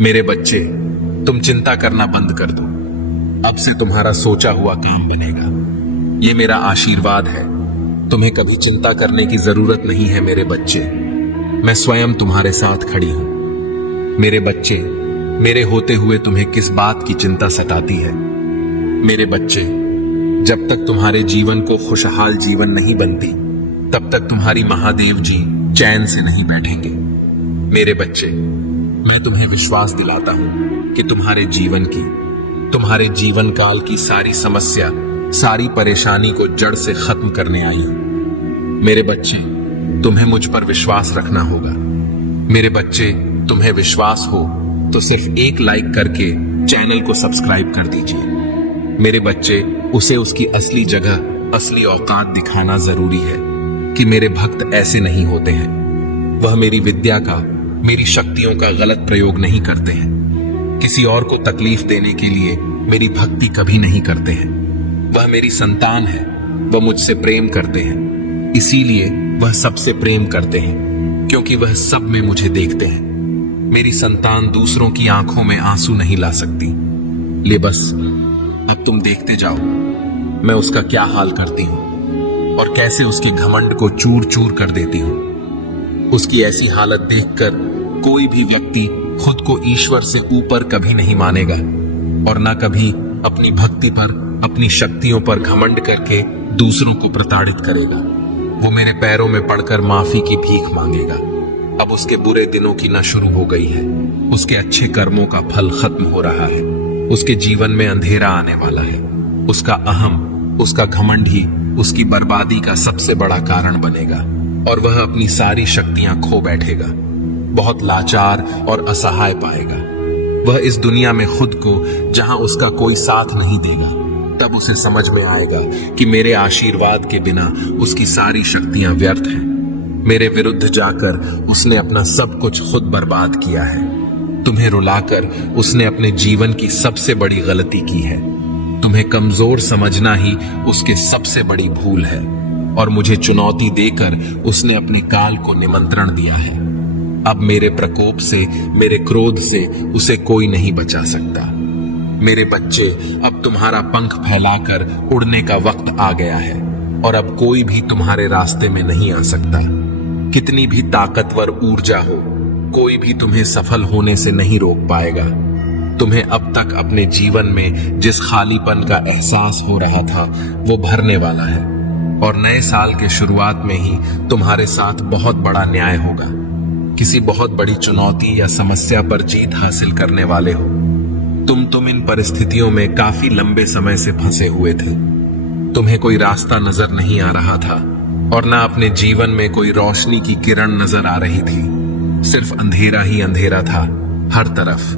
मेरे बच्चे, तुम चिंता करना बंद कर दो। अब से तुम्हारा सोचा हुआ काम बनेगा। ये मेरा आशीर्वाद है। तुम्हें कभी चिंता करने की जरूरत नहीं है मेरे बच्चे। मैं स्वयं तुम्हारे साथ खड़ी हूं। मेरे बच्चे, मेरे होते हुए तुम्हें किस बात की चिंता सताती है? मेरे बच्चे, जब तक तुम्हारे जीवन को खुशहाल जीवन नहीं बनती, तब तक तुम्हारी महादेव जी चैन से नहीं बैठेंगे। मेरे बच्चे, मैं तुम्हें विश्वास दिलाता हूं कि तुम्हारे जीवन काल की सारी समस्या, सारी परेशानी को जड़ से खत्म करने आई हूं। मेरे बच्चे, तुम्हें मुझ पर विश्वास रखना होगा। मेरे बच्चे, तुम्हें विश्वास हो तो सिर्फ एक लाइक करके चैनल को सब्सक्राइब कर दीजिए। मेरे बच्चे, उसे उसकी असली जगह, असली औकात दिखाना जरूरी है कि मेरे भक्त ऐसे नहीं होते हैं। वह मेरी विद्या का, मेरी शक्तियों का गलत प्रयोग नहीं करते हैं। किसी और को तकलीफ देने के लिए मेरी भक्ति कभी नहीं करते हैं। वह मेरी संतान है, वह मुझसे प्रेम करते हैं। इसीलिए वह सबसे प्रेम करते हैं, क्योंकि वह सब में मुझे देखते हैं। मेरी संतान दूसरों की आंखों में आंसू नहीं ला सकती। ले बस, अब तुम देखते जाओ मैं उसका क्या हाल करती हूं और कैसे उसके घमंड को चूर चूर कर देती हूं। उसकी ऐसी हालत देखकर कोई भी व्यक्ति खुद को ईश्वर से ऊपर कभी नहीं मानेगा और ना कभी अपनी भक्ति पर, अपनी शक्तियों पर घमंड करके दूसरों को प्रताड़ित करेगा। वो मेरे पैरों में पड़कर माफी की भीख मांगेगा। अब उसके बुरे दिनों की न शुरू हो गई है। उसके अच्छे कर्मों का फल खत्म हो रहा है। उसके जीवन में अंधेरा आने वाला है। उसका अहम, उसका घमंड ही उसकी बर्बादी का सबसे बड़ा कारण बनेगा और वह अपनी सारी शक्तियां खो बैठेगा। बहुत लाचार और असहाय पाएगा। वह इस दुनिया में खुद को, जहां उसका कोई साथ नहीं देगा, तब उसे समझ में आएगा कि मेरे आशीर्वाद के बिना उसकी सारी शक्तियां व्यर्थ हैं। मेरे विरुद्ध जाकर उसने अपना सब कुछ खुद बर्बाद किया है। तुम्हें रुलाकर उसने अपने जीवन की सबसे बड़ी गलती की है। तुम्हें कमजोर समझना ही उसके सबसे बड़ी भूल है और मुझे चुनौती देकर उसने अपने काल को निमंत्रण दिया है। अब मेरे प्रकोप से, मेरे क्रोध से उसे कोई नहीं बचा सकता। मेरे बच्चे, अब तुम्हारा पंख फैलाकर उड़ने का वक्त आ गया है और अब कोई भी तुम्हारे रास्ते में नहीं आ सकता। कितनी भी ताकतवर ऊर्जा हो, कोई भी तुम्हें सफल होने से नहीं रोक पाएगा। तुम्हें अब तक अपने जीवन में जिस खालीपन का एहसास हो रहा था, वो भरने वाला है और नए साल के शुरुआत में ही तुम्हारे साथ बहुत बड़ा न्याय होगा। किसी बहुत बड़ी चुनौती या समस्या पर जीत हासिल करने वाले हो। तुम इन परिस्थितियों में काफी लंबे समय से फंसे हुए थे। तुम्हें कोई रास्ता नजर नहीं आ रहा था और ना अपने जीवन में कोई रोशनी की किरण नजर आ रही थी। सिर्फ अंधेरा ही अंधेरा था हर तरफ।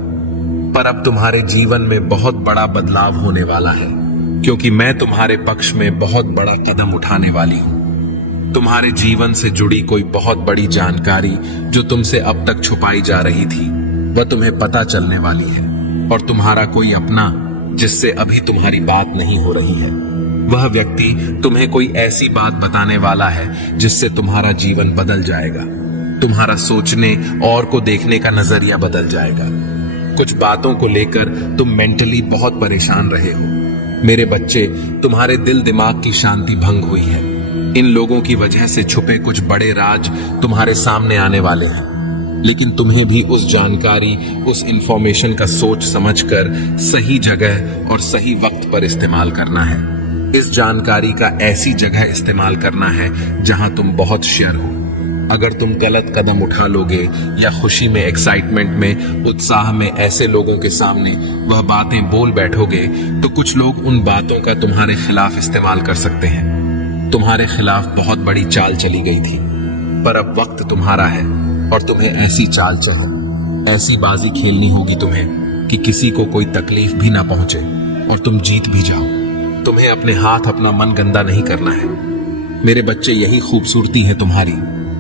पर अब तुम्हारे जीवन में बहुत बड़ा बदलाव होने वाला है, क्योंकि मैं तुम्हारे पक्ष में बहुत बड़ा कदम उठाने वाली हूं। तुम्हारे जीवन से जुड़ी कोई बहुत बड़ी जानकारी जो तुमसे अब तक छुपाई जा रही थी, वह तुम्हें पता चलने वाली है। और तुम्हारा कोई अपना, जिससे अभी तुम्हारी बात नहीं हो रही है, वह व्यक्ति तुम्हें कोई ऐसी बात बताने वाला है जिससे तुम्हारा जीवन बदल जाएगा। तुम्हारा सोचने और को देखने का नजरिया बदल जाएगा। कुछ बातों को लेकर तुम मेंटली बहुत परेशान रहे हो। मेरे बच्चे, तुम्हारे दिल दिमाग की शांति भंग हुई है। इन लोगों की वजह से छुपे कुछ बड़े राज तुम्हारे सामने आने वाले हैं, लेकिन तुम्हें भी उस जानकारी, उस इंफॉर्मेशन का सोच समझकर सही जगह और सही वक्त पर इस्तेमाल करना है। इस जानकारी का ऐसी जगह इस्तेमाल करना है जहां तुम बहुत श्योर हो। अगर तुम गलत कदम उठा लोगे या खुशी में, एक्साइटमेंट में, उत्साह में ऐसे लोगों के सामने वह बातें बोल बैठोगे, तो कुछ लोग उन बातों का तुम्हारे खिलाफ इस्तेमाल कर सकते हैं। तुम्हारे खिलाफ बहुत बड़ी चाल चली गई थी, पर अब वक्त तुम्हारा है और तुम्हें ऐसी चाल चाहे, ऐसी बाजी खेलनी होगी तुम्हें कि किसी को कोई तकलीफ भी ना पहुंचे और तुम जीत भी जाओ। तुम्हें अपने हाथ, अपना मन गंदा नहीं करना है। मेरे बच्चे, यही खूबसूरती है तुम्हारी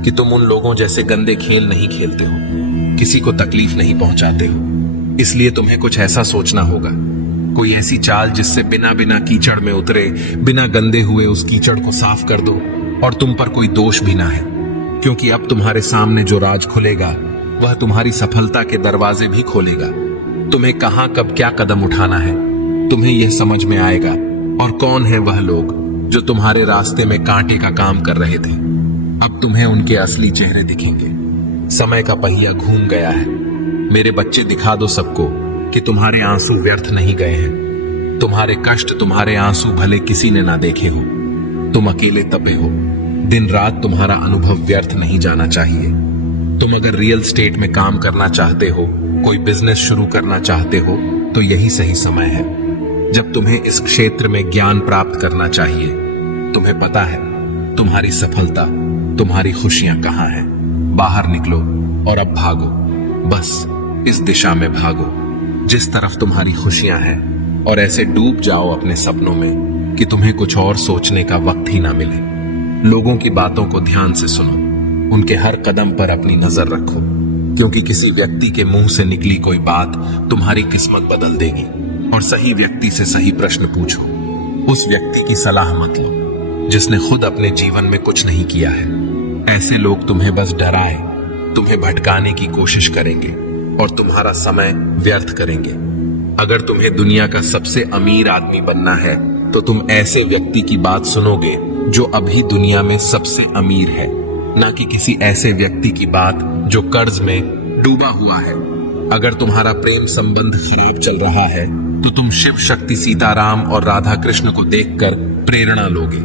कि तुम उन लोगों जैसे गंदे खेल नहीं खेलते हो, किसी को तकलीफ नहीं पहुंचाते हो। इसलिए तुम्हें कुछ ऐसा सोचना होगा, कोई ऐसी चाल जिससे बिना बिना कीचड़ में उतरे, बिना गंदे हुए उस कीचड़ को साफ कर दो और तुम पर कोई दोष भी ना है। क्योंकि अब तुम्हारे सामने जो राज खुलेगा वह तुम्हारी सफलता के दरवाजे भी खोलेगा। तुम्हें कहां कब क्या कदम उठाना है तुम्हें यह समझ में आएगा। और कौन है वह लोग जो तुम्हारे रास्ते में कांटे का काम कर रहे थे, अब तुम्हें उनके असली चेहरे दिखेंगे। समय का पहिया घूम गया है। मेरे बच्चे, दिखा दो सबको कि तुम्हारे आंसू व्यर्थ नहीं गए हैं। तुम्हारे कष्ट, तुम्हारे आंसू भले किसी ने ना देखे हो, तुम अकेले तपे हो। दिन रात तुम्हारा अनुभव व्यर्थ नहीं जाना चाहिए। तुम अगर रियल स्टेट में काम करना चाहते हो, कोई बिजनेस शुरू करना चाहते हो, तो यही सही समय है जब तुम्हें इस क्षेत्र में ज्ञान प्राप्त करना चाहिए। तुम्हें पता है तुम्हारी सफलता, तुम्हारी खुशियां कहां हैं। बाहर निकलो और अब भागो, बस इस दिशा में भागो जिस तरफ तुम्हारी खुशियां हैं, और ऐसे डूब जाओ अपने सपनों में कि तुम्हें कुछ और सोचने का वक्त ही ना मिले। लोगों की बातों को ध्यान से सुनो, उनके हर कदम पर अपनी नजर रखो, क्योंकि किसी व्यक्ति के मुंह से निकली कोई बात तुम्हारी किस्मत बदल देगी। और सही व्यक्ति से सही प्रश्न पूछो। उस व्यक्ति की सलाह मत लो जिसने खुद अपने जीवन में कुछ नहीं किया है। ऐसे लोग तुम्हें बस डराए, तुम्हें भटकाने की कोशिश करेंगे और तुम्हारा समय व्यर्थ करेंगे। अगर तुम्हें दुनिया का सबसे अमीर आदमी बनना है तो तुम ऐसे व्यक्ति की बात सुनोगे जो अभी दुनिया में सबसे अमीर है, ना कि किसी ऐसे व्यक्ति की बात जो कर्ज में डूबा हुआ है। अगर तुम्हारा प्रेम संबंध खराब चल रहा है तो तुम शिव शक्ति, सीताराम और राधा कृष्ण को देखकर प्रेरणा लोगे।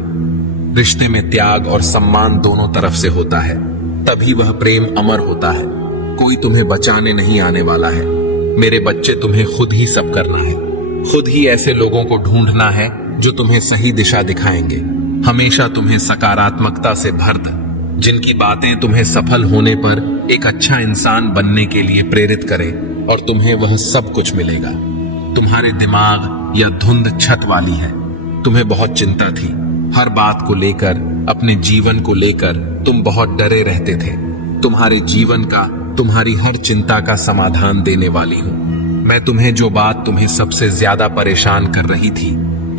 रिश्ते में त्याग और सम्मान दोनों तरफ से होता है, तभी वह प्रेम अमर होता है। कोई तुम्हें बचाने नहीं आने वाला है। मेरे बच्चे, तुम्हें खुद ही सब करना है। खुद ही ऐसे लोगों को ढूंढना है जो तुम्हें सही दिशा दिखाएंगे, हमेशा तुम्हें सकारात्मकता से भर दें, जिनकी बातें तुम्हें सफल होने पर एक अच्छा इंसान बनने के लिए प्रेरित करें, और तुम्हें वह सब कुछ मिलेगा। तुम्हारे दिमाग या धुंध छत वाली है। तुम्हें बहुत चिंता थी, हर बात को लेकर, अपने जीवन को लेकर तुम बहुत डरे रहते थे। तुम्हारे जीवन का, तुम्हारी हर चिंता का समाधान देने वाली हूं। मैं तुम्हें जो बात तुम्हें सबसे ज्यादा परेशान कर रही थी,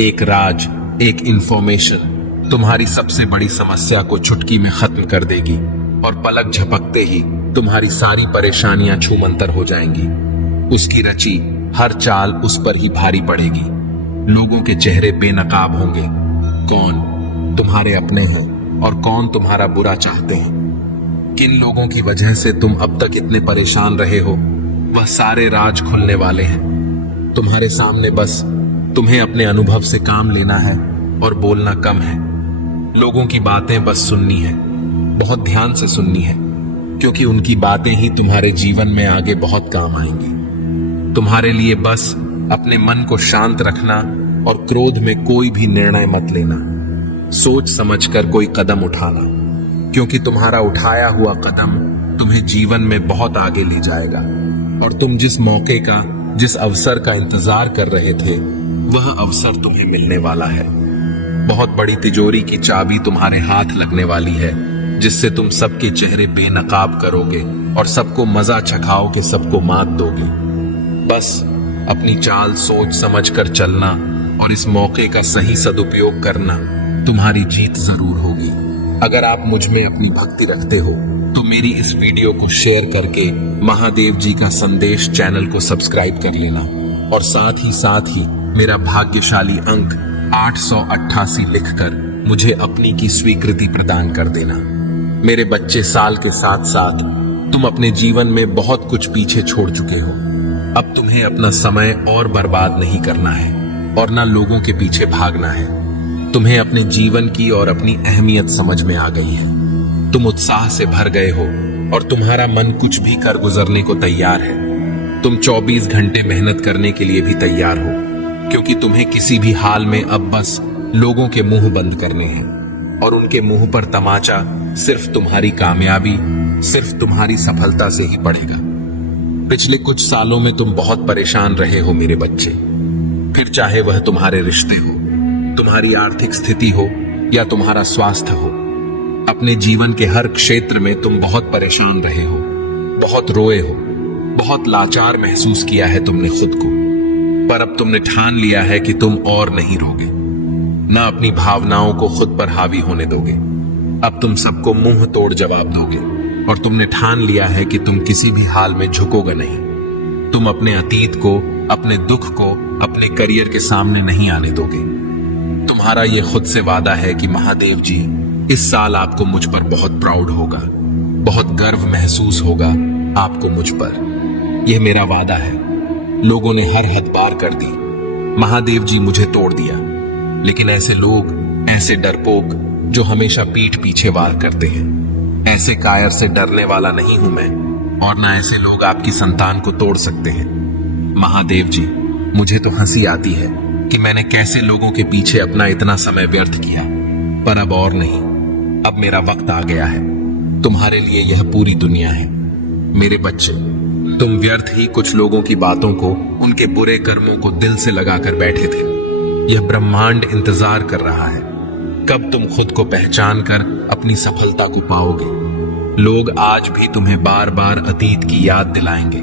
एक राज, एक इंफॉर्मेशन तुम्हारी सबसे बड़ी समस्या को चुटकी में खत्म कर देगी, और पलक झपकते ही तुम्हारी सारी परेशानियां छूमंतर हो जाएंगी। उसकी रची हर चाल उस पर ही भारी पड़ेगी। लोगों के चेहरे बेनकाब होंगे। कौन तुम्हारे अपने हैं और कौन तुम्हारा बुरा चाहते हैं। किन लोगों की वजह से तुम अब तक इतने परेशान रहे हो, वह सारे राज खुलने वाले हैं। तुम्हारे सामने बस तुम्हें अपने अनुभव से काम लेना है और बोलना कम है। लोगों की बातें बस सुननी है, बहुत ध्यान से सुननी है, क्योंकि उनकी बातें ही तुम्हारे जीवन में आगे बहुत काम आएंगी। तुम्हारे लिए बस अपने मन को शांत रखना और क्रोध में कोई भी निर्णय मत लेना। सोच समझकर कोई कदम उठाना, क्योंकि तुम्हारा उठाया हुआ कदम तुम्हें जीवन में बहुत आगे ले जाएगा। और तुम जिस मौके का, जिस अवसर का इंतजार कर रहे थे, वह अवसर तुम्हें मिलने वाला है। बहुत बड़ी तिजोरी की चाबी तुम्हारे हाथ लगने वाली है, जिससे तुम सबके चेहरे बेनकाब करोगे और सबको मजा चखाओगे, सबको मात दोगे। बस अपनी चाल सोच समझ कर चलना और इस मौके का सही सदुपयोग करना, तुम्हारी जीत जरूर होगी। अगर आप मुझ में अपनी भक्ति रखते हो तो मेरी इस वीडियो को शेयर करके महादेव जी का संदेश चैनल को सब्सक्राइब कर लेना, और साथ ही मेरा भाग्यशाली अंक 888 लिखकर मुझे अपनी की स्वीकृति प्रदान कर देना। मेरे बच्चे, साल के साथ साथ तुम अपने जीवन में बहुत कुछ पीछे छोड़ चुके हो। अब तुम्हें अपना समय और बर्बाद नहीं करना है और ना लोगों के पीछे भागना है। तुम्हें अपने जीवन की और अपनी अहमियत समझ में आ गई है। तुम उत्साह से भर गए हो और तुम्हारा मन कुछ भी कर गुजरने को तैयार है। तुम 24 घंटे मेहनत करने के लिए भी तैयार हो, क्योंकि तुम्हें किसी भी हाल में अब बस लोगों के मुंह बंद करने हैं, और उनके मुंह पर तमाचा सिर्फ तुम्हारी कामयाबी, सिर्फ तुम्हारी सफलता से ही पड़ेगा। पिछले कुछ सालों में तुम बहुत परेशान रहे हो मेरे बच्चे, फिर चाहे वह तुम्हारे रिश्ते हो, तुम्हारी आर्थिक स्थिति हो या तुम्हारा स्वास्थ्य हो। अपने जीवन के हर क्षेत्र में तुम बहुत परेशान रहे हो, बहुत रोए हो, बहुत लाचार महसूस किया है तुमने खुद को। पर अब तुमने ठान लिया है कि तुम और नहीं रोगे, न अपनी भावनाओं को खुद पर हावी होने दोगे। अब तुम सबको मुंह तोड़ जवाब दोगे, और तुमने ठान लिया है कि तुम किसी भी हाल में झुकोगे नहीं। तुम अपने अतीत को, अपने दुख को अपने करियर के सामने नहीं आने दोगे। तुम्हारा यह खुद से वादा है कि महादेव जी, इस साल आपको मुझ पर बहुत प्राउड होगा, बहुत गर्व महसूस होगा आपको मुझ पर। यह मेरा वादा है। लोगों ने हर हद पार कर दी, महादेव जी मुझे तोड़ दिया, लेकिन ऐसे लोग, ऐसे डरपोक जो हमेशा पीठ पीछे वार करते हैं, ऐसे कायर से डरने वाला नहीं हूं मैं, और ना ऐसे लोग आपकी संतान को तोड़ सकते हैं। महादेव जी, मुझे तो हंसी आती है कि मैंने कैसे लोगों के पीछे अपना इतना समय व्यर्थ किया, पर अब और नहीं। अब मेरा वक्त आ गया है। तुम्हारे लिए यह पूरी दुनिया है। मेरे बच्चे, तुम व्यर्थ ही कुछ लोगों की बातों को, उनके बुरे कर्मों को दिल से लगाकर बैठे थे। यह ब्रह्मांड इंतजार कर रहा है कब तुम खुद को पहचान कर अपनी सफलता को पाओगे। लोग आज भी तुम्हें बार बार अतीत की याद दिलाएंगे,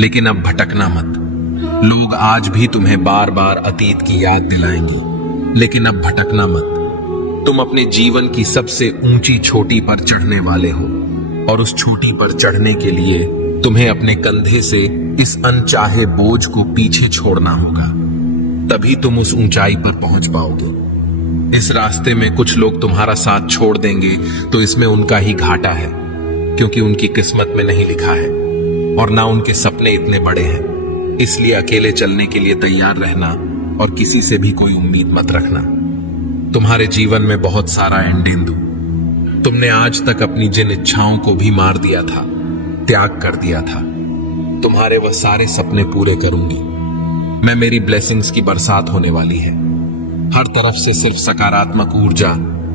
लेकिन अब भटकना मत। लोग आज भी तुम्हें बार बार अतीत की याद दिलाएंगे, लेकिन अब भटकना मत। तुम अपने जीवन की सबसे ऊंची चोटी पर चढ़ने वाले हो, और उस चोटी पर चढ़ने के लिए तुम्हें अपने कंधे से इस अनचाहे बोझ को पीछे छोड़ना होगा। तभी तुम उस ऊंचाई पर पहुंच पाओगे। इस रास्ते में कुछ लोग तुम्हारा साथ छोड़ देंगे तो इसमें उनका ही घाटा है, क्योंकि उनकी किस्मत में नहीं लिखा है, और ना उनके सपने इतने बड़े हैं। इसलिए अकेले चलने के लिए तैयार रहना, और किसी से भी कोई उम्मीद मत रखना। तुम्हारे जीवन में बहुत सारा एंडेंदु। तुमने आज तक अपनी जिन इच्छाओं को भी मार दिया था, त्याग कर दिया था, तुम्हारे वह सारे सपने पूरे करूंगी मैं। मेरी ब्लेसिंग्स की बरसात होने वाली है। हर तरफ से सिर्फ सकारात्मक ऊर्जा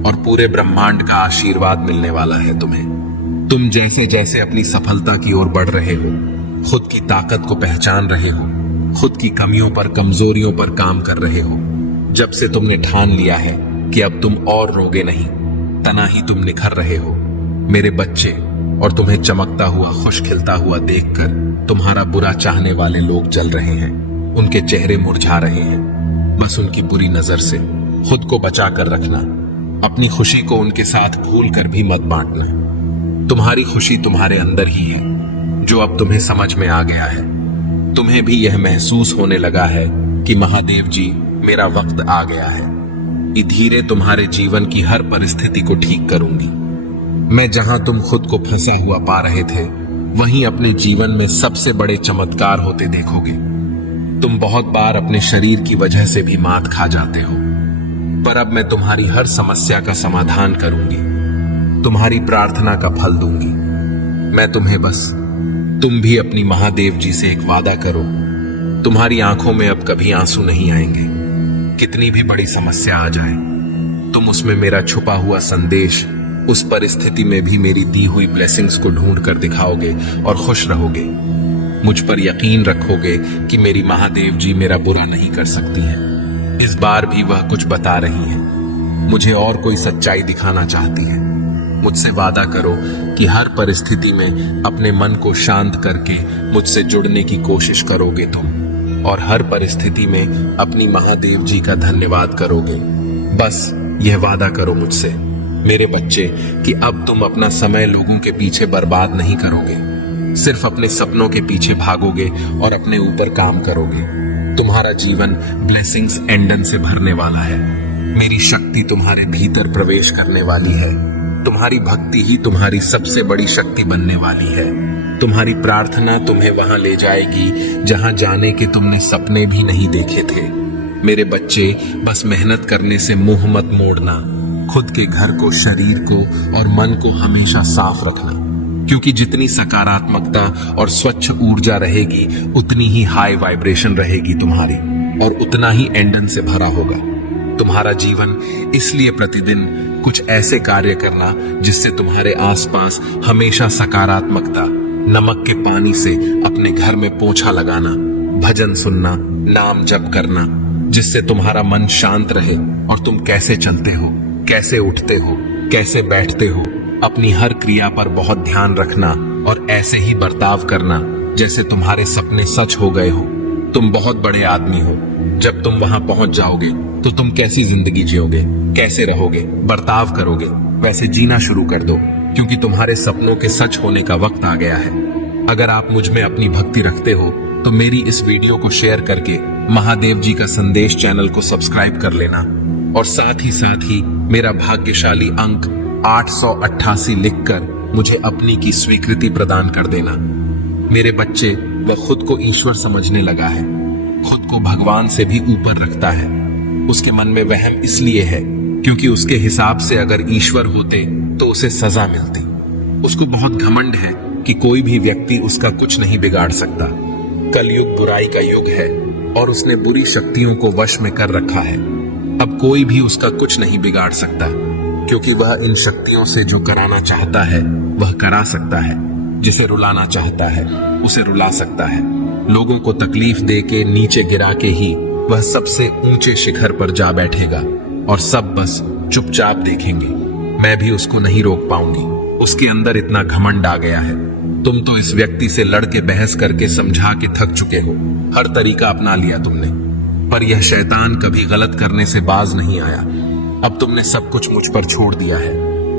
और पूरे ब्रह्मांड का आशीर्वाद मिलने वाला है तुम्हें। तुम जैसे जैसे अपनी सफलता की ओर बढ़ रहे हो, खुद की ताकत को पहचान रहे हो, खुद की कमियों पर, कमजोरियों पर काम कर रहे हो। जब से तुमने ठान लिया है कि अब तुम और रोगे नहीं, तना ही तुम निखर रहे हो मेरे बच्चे। और तुम्हें चमकता हुआ, खुश खिलता हुआ देखकर तुम्हारा बुरा चाहने वाले लोग जल रहे हैं, उनके चेहरे मुरझा रहे हैं। बस उनकी बुरी नजर से खुद को बचा कर रखना। अपनी खुशी को उनके साथ भूल कर भी मत बांटना। तुम्हारी खुशी तुम्हारे अंदर ही है, जो अब तुम्हें समझ में आ गया है। तुम्हें भी यह महसूस होने लगा है कि महादेव जी, मेरा वक्त आ गया है। धीरे तुम्हारे जीवन की हर परिस्थिति को ठीक करूंगी मैं। जहां तुम खुद को फंसा हुआ पा रहे थे, वहीं अपने जीवन में सबसे बड़े चमत्कार होते देखोगे। तुम बहुत बार अपने शरीर की वजह से भी मात खा जाते हो, पर अब मैं तुम्हारी हर समस्या का समाधान करूंगी, तुम्हारी प्रार्थना का फल दूंगी मैं तुम्हें। बस तुम भी अपनी महादेव जी से एक वादा करो। तुम्हारी आंखों में अब कभी आंसू नहीं आएंगे। कितनी भी बड़ी समस्या आ जाए, तुम उसमें मेरा छुपा हुआ संदेश, उस परिस्थिति में भी मेरी दी हुई ब्लेसिंग्स को ढूंढ कर दिखाओगे और खुश रहोगे। मुझ पर यकीन रखोगे कि मेरी महादेव जी मेरा बुरा नहीं कर सकती हैं। इस बार भी वह कुछ बता रही हैं। मुझे और कोई सच्चाई दिखाना चाहती है। मुझसे वादा करो कि हर परिस्थिति में अपने मन को शांत करके मुझसे जुड़ने की कोशिश करोगे तुम, और हर परिस्थिति में अपनी महादेव जी का धन्यवाद करोगे। बस यह वादा करो मुझसे मेरे बच्चे कि अब तुम अपना समय लोगों के पीछे बर्बाद नहीं करोगे, सिर्फ अपने सपनों के पीछे भागोगे और अपने ऊपर काम करोगे। तुम्हारा जीवन ब्लेसिंग्स एंडन से भरने वाला है। मेरी शक्ति तुम्हारे भीतर प्रवेश करने वाली है। तुम्हारी भक्ति ही तुम्हारी सबसे बड़ी शक्ति बनने वाली है। तुम्हारी प्रार्थना तुम्हें वहां ले जाएगी जहां जाने के तुमने सपने भी नहीं देखे थे। मेरे बच्चे, बस मेहनत करने से मुंह मत मोड़ना। खुद के घर को, शरीर को और मन को हमेशा साफ रखना, क्योंकि जितनी सकारात्मकता और स्वच्छ ऊर्जा रहेगी, उतनी ही हाई वाइब्रेशन रहेगी तुम्हारी, और उतना ही एंडन से भरा होगा तुम्हारा जीवन। इसलिए प्रतिदिन कुछ ऐसे कार्य करना जिससे तुम्हारे आसपास हमेशा सकारात्मकता, नमक के पानी से अपने घर में पोछा लगाना, भजन सुनना, नाम जप करना, जिससे तुम्हारा मन शांत रहे और तुम कैसे चलते हो, कैसे उठते हो, कैसे बैठते हो, अपनी हर क्रिया पर बहुत ध्यान रखना और ऐसे ही बर्ताव करना जैसे तुम्हारे सपने सच हो गए हो। तुम बहुत बड़े आदमी हो। जब तुम वहां पहुंच जाओगे तो तुम कैसी जिंदगी जियोगे, कैसे रहोगे, बर्ताव करोगे, वैसे जीना शुरू कर दो। क्योंकि तुम्हारे सपनों के सच होने का वक्त आ गया है। अगर आप मुझ में अपनी भक्ति रखते हो तो मेरी इस वीडियो को शेयर करके महादेव जी का संदेश चैनल को सब्सक्राइब कर लेना और साथ ही मेरा भाग्यशाली अंक 888 लिखकर मुझे अपनी की स्वीकृति प्रदान कर देना। मेरे बच्चे, वह खुद को ईश्वर समझने लगा है, खुद को भगवान से भी ऊपर रखता है। उसके मन में वहम इसलिए है क्योंकि उसके हिसाब से अगर ईश्वर होते तो उसे सजा मिलती। उसको बहुत घमंड है कि कोई भी व्यक्ति उसका कुछ नहीं बिगाड़ सकता। कलयुग बुराई का युग है और उसने बुरी शक्तियों को वश में कर रखा है। अब कोई भी उसका कुछ नहीं बिगाड़ सकता, क्योंकि वह इन शक्तियों से जो कराना चाहता है वह करा सकता है। जिसे रुलाना चाहता है उसे रुला सकता है। लोगों को तकलीफ दे के नीचे गिरा के ही वह सबसे ऊंचे शिखर पर जा बैठेगा और सब बस चुपचाप देखेंगे। मैं भी उसको नहीं रोक पाऊंगी। उसके अंदर इतना घमंड आ गया है। तुम तो इस व्यक्ति से लड़ के बहस करके समझा के थक चुके हो। हर तरीका अपना लिया तुमने, पर यह शैतान कभी गलत करने से बाज नहीं आया। अब तुमने सब कुछ मुझ पर छोड़ दिया है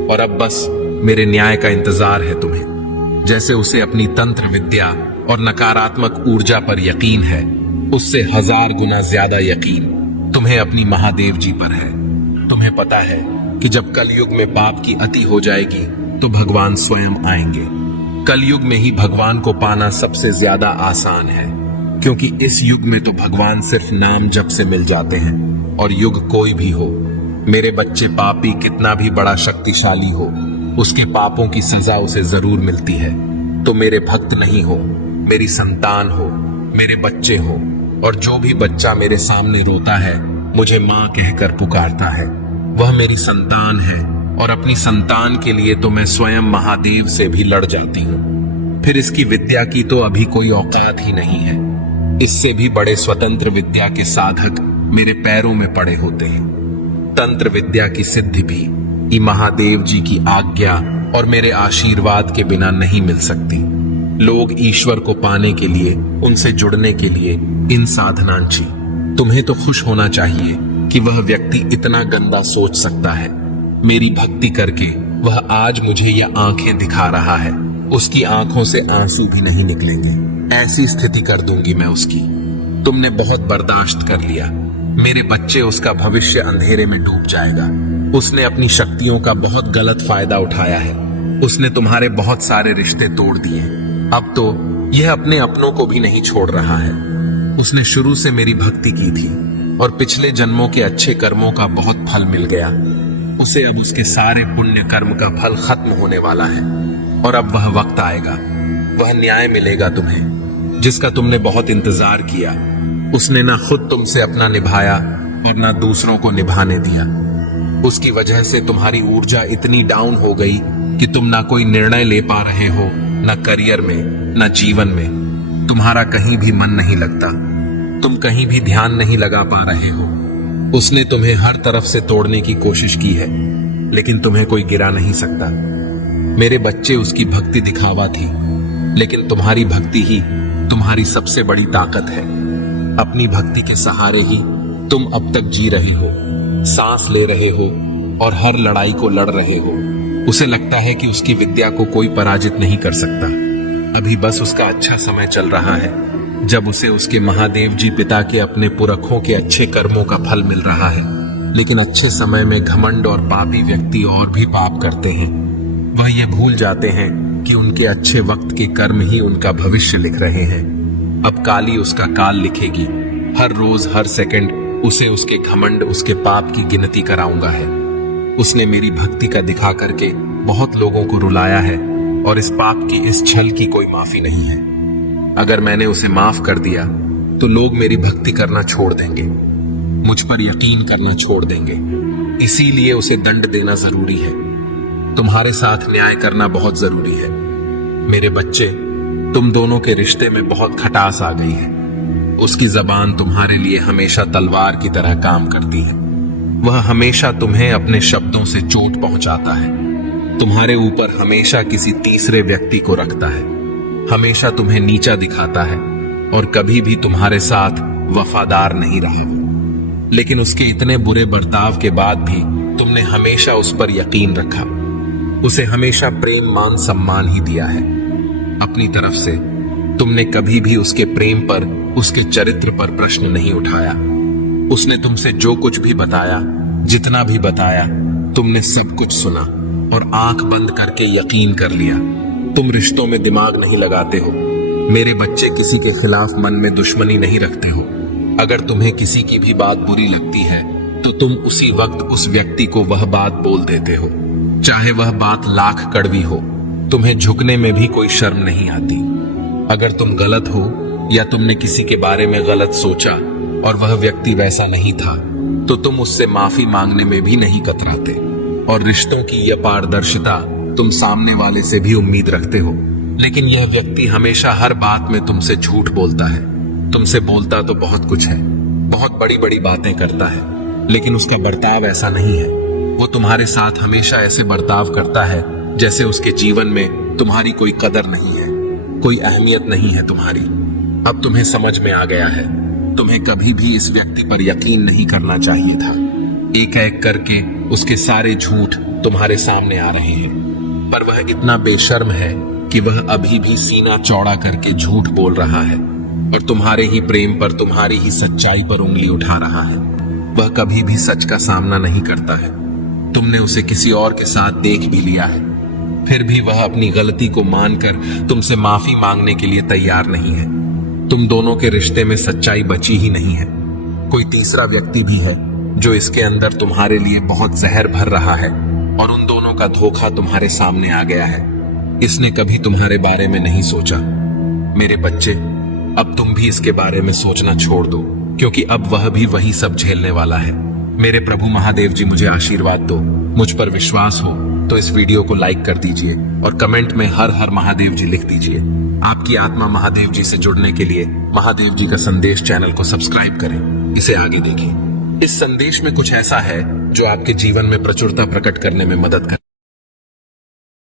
और अब बस मेरे न्याय का इंतजार है तुम्हें। जैसे उसे अपनी तंत्र विद्या और नकारात्मक ऊर्जा पर यकीन है, उससे 1000 गुना ज्यादा यकीन तुम्हें अपनी महादेव जी पर है। तुम्हें पता है कि जब कलयुग में पाप की अति हो जाएगी तो भगवान स्वयं आएंगे। कलयुग में ही भगवान को पाना सबसे ज्यादा आसान है, क्योंकि इस युग में तो भगवान सिर्फ नाम जप से मिल जाते हैं। और युग कोई भी हो, मेरे बच्चे, पापी कितना भी बड़ा शक्तिशाली हो, उसके पापों की सजा उसे जरूर मिलती है। तो मेरे भक्त नहीं हो, मेरी संतान हो, मेरे बच्चे हो, और जो भी बच्चा मेरे सामने रोता है, मुझे मां कहकर पुकारता है, वह मेरी संतान है। और अपनी संतान के लिए तो मैं स्वयं महादेव से भी लड़ जाती हूँ। फिर इसकी विद्या की तो अभी कोई औकात ही नहीं है। इससे भी बड़े स्वतंत्र विद्या के साधक मेरे पैरों में पड़े होते हैं। तंत्र विद्या की सिद्धि भी महादेव जी की आज्ञा और मेरे आशीर्वाद के बिना नहीं मिल सकती। लोग ईश्वर को पाने के लिए, उनसे जुड़ने के लिए इन साधनांची। तुम्हें तो खुश होना चाहिए कि वह व्यक्ति इतना गंदा सोच सकता है। मेरी भक्ति करके वह आज मुझे यह आंखें दिखा रहा है। उसकी आंखों से आंसू भी नहीं निकलेंगे। ऐसी स्थिति कर दूंगी मैं उसकी। तुमने बहुत बर्दाश्त कर लिया। मेरे बच्चे, उसका भविष्य अंधेरे में डूब जाएगा। उसने अपनी शक्तियों का बहुत गलत फायदा उठाया है। उसने तुम्हारे बहुत सारे रिश्ते तोड़ दिए। अब तो यह अपने अपनों को भी नहीं छोड़ रहा है। उसने शुरू से मेरी भक्ति की थी और पिछले जन्मों के अच्छे कर्मों का बहुत फल मिल गया। उसे अब उसके सारे पुण्य कर्म का फल खत्म होने वाला है और अब वह वक्त आएगा, वह न्याय मिलेगा तुम्हें, जिसका तुमने बहुत इंतजार किया। उसने ना खुद तुमसे अपना निभाया और ना दूसरों को निभाने दिया। उसकी वजह से तुम्हारी ऊर्जा इतनी डाउन हो गई कि तुम ना कोई निर्णय ले पा रहे हो, ना करियर में, ना जीवन में। तुम्हारा कहीं भी मन नहीं लगता, तुम कहीं भी ध्यान नहीं लगा पा रहे हो। उसने तुम्हें हर तरफ से तोड़ने की कोशिश की है, लेकिन तुम्हें कोई गिरा नहीं सकता। मेरे बच्चे, उसकी भक्ति दिखावा थी, लेकिन तुम्हारी भक्ति ही तुम्हारी सबसे बड़ी ताकत है। अपनी भक्ति के सहारे ही तुम अब तक जी रहे हो, सांस ले रहे हो और हर लड़ाई को लड़ रहे हो। उसे लगता है कि उसकी विद्या को कोई पराजित नहीं कर सकता। अभी बस उसका अच्छा समय चल रहा है, जब उसे उसके महादेव जी पिता के अपने पुरखों के अच्छे कर्मों का फल मिल रहा है। लेकिन अच्छे समय में घमंड और पापी व्यक्ति और भी पाप करते हैं। वह ये भूल जाते हैं कि उनके अच्छे वक्त के कर्म ही उनका भविष्य लिख रहे हैं। अब काली उसका काल लिखेगी। हर रोज, हर सेकंड उसे उसके घमंड, उसके पाप की गिनती कराऊंगा है। उसने मेरी भक्ति का दिखा करके बहुत लोगों को रुलाया है और इस पाप की, इस छल की कोई माफी नहीं है। अगर मैंने उसे माफ कर दिया तो लोग मेरी भक्ति करना छोड़ देंगे, मुझ पर यकीन करना छोड़ देंगे। इसीलिए उसे दंड देना जरूरी है। तुम्हारे साथ न्याय करना बहुत जरूरी है। मेरे बच्चे, तुम दोनों के रिश्ते में बहुत खटास आ गई है। उसकी जबान तुम्हारे लिए हमेशा तलवार की तरह काम करती है। वह हमेशा तुम्हें अपने शब्दों से चोट पहुंचाता है। तुम्हारे ऊपर हमेशा किसी तीसरे व्यक्ति को रखता है, हमेशा तुम्हें नीचा दिखाता है और कभी भी तुम्हारे साथ वफादार नहीं रहा। लेकिन उसके इतने बुरे बर्ताव के बाद भी तुमने हमेशा उस पर यकीन रखा। उसे हमेशा प्रेम मान सम्मान ही दिया है। अपनी तरफ से तुमने कभी भी उसके प्रेम पर, उसके चरित्र पर प्रश्न नहीं उठाया। उसने तुमसे जो कुछ भी बताया, जितना भी बताया, तुमने सब कुछ सुना और आंख बंद करके यकीन कर लिया। तुम रिश्तों में दिमाग नहीं लगाते हो। मेरे बच्चे किसी के खिलाफ मन में दुश्मनी नहीं रखते हो। अगर तुम्हें किसी की भी बात बुरी लगती है तो तुम उसी वक्त उस व्यक्ति को वह बात बोल देते हो, चाहे वह बात लाख कड़वी हो। तुम्हें झुकने में भी कोई शर्म नहीं आती। अगर तुम गलत हो या तुमने किसी के बारे में गलत सोचा और वह व्यक्ति वैसा नहीं था तो तुम उससे माफी मांगने में भी नहीं कतराते। और रिश्तों की यह पारदर्शिता तुम सामने वाले से भी उम्मीद रखते हो। लेकिन यह व्यक्ति हमेशा हर बात में तुमसे झूठ बोलता है। तुमसे बोलता तो बहुत कुछ है, बहुत बड़ी बड़ी बातें करता है, लेकिन उसका बर्ताव ऐसा नहीं है। वो तुम्हारे साथ हमेशा ऐसे बर्ताव करता है जैसे उसके जीवन में तुम्हारी कोई कदर नहीं है, कोई अहमियत नहीं है तुम्हारी। अब तुम्हें समझ में आ गया है, तुम्हें कभी भी इस व्यक्ति पर यकीन नहीं करना चाहिए था। एक एक करके उसके सारे झूठ तुम्हारे सामने आ रहे हैं, पर वह इतना बेशर्म है कि वह अभी भी सीना चौड़ा करके झूठ बोल रहा है और तुम्हारे ही प्रेम पर, तुम्हारी ही सच्चाई पर उंगली उठा रहा है। वह कभी भी सच का सामना नहीं करता है। तुमने उसे किसी और के साथ देख भी लिया है, फिर भी वह अपनी गलती को मानकर तुमसे माफी मांगने के लिए तैयार नहीं है। तुम दोनों के रिश्ते में सच्चाई बची ही नहीं है। कोई तीसरा व्यक्ति भी है जो इसके अंदर तुम्हारे लिए बहुत जहर भर रहा है और उन दोनों का धोखा तुम्हारे सामने आ गया है। इसने कभी तुम्हारे बारे में नहीं सोचा। मेरे बच्चे, अब तुम भी इसके बारे में सोचना छोड़ दो, क्योंकि अब वह भी वही सब झेलने वाला है। मेरे प्रभु महादेव जी मुझे आशीर्वाद दो। मुझ पर विश्वास हो तो इस वीडियो को लाइक कर दीजिए और कमेंट में हर हर महादेव जी लिख दीजिए। आपकी आत्मा महादेव जी से जुड़ने के लिए महादेव जी का संदेश चैनल को सब्सक्राइब करें, इसे आगे देखें। इस संदेश में कुछ ऐसा है जो आपके जीवन में प्रचुरता प्रकट करने में मदद करे।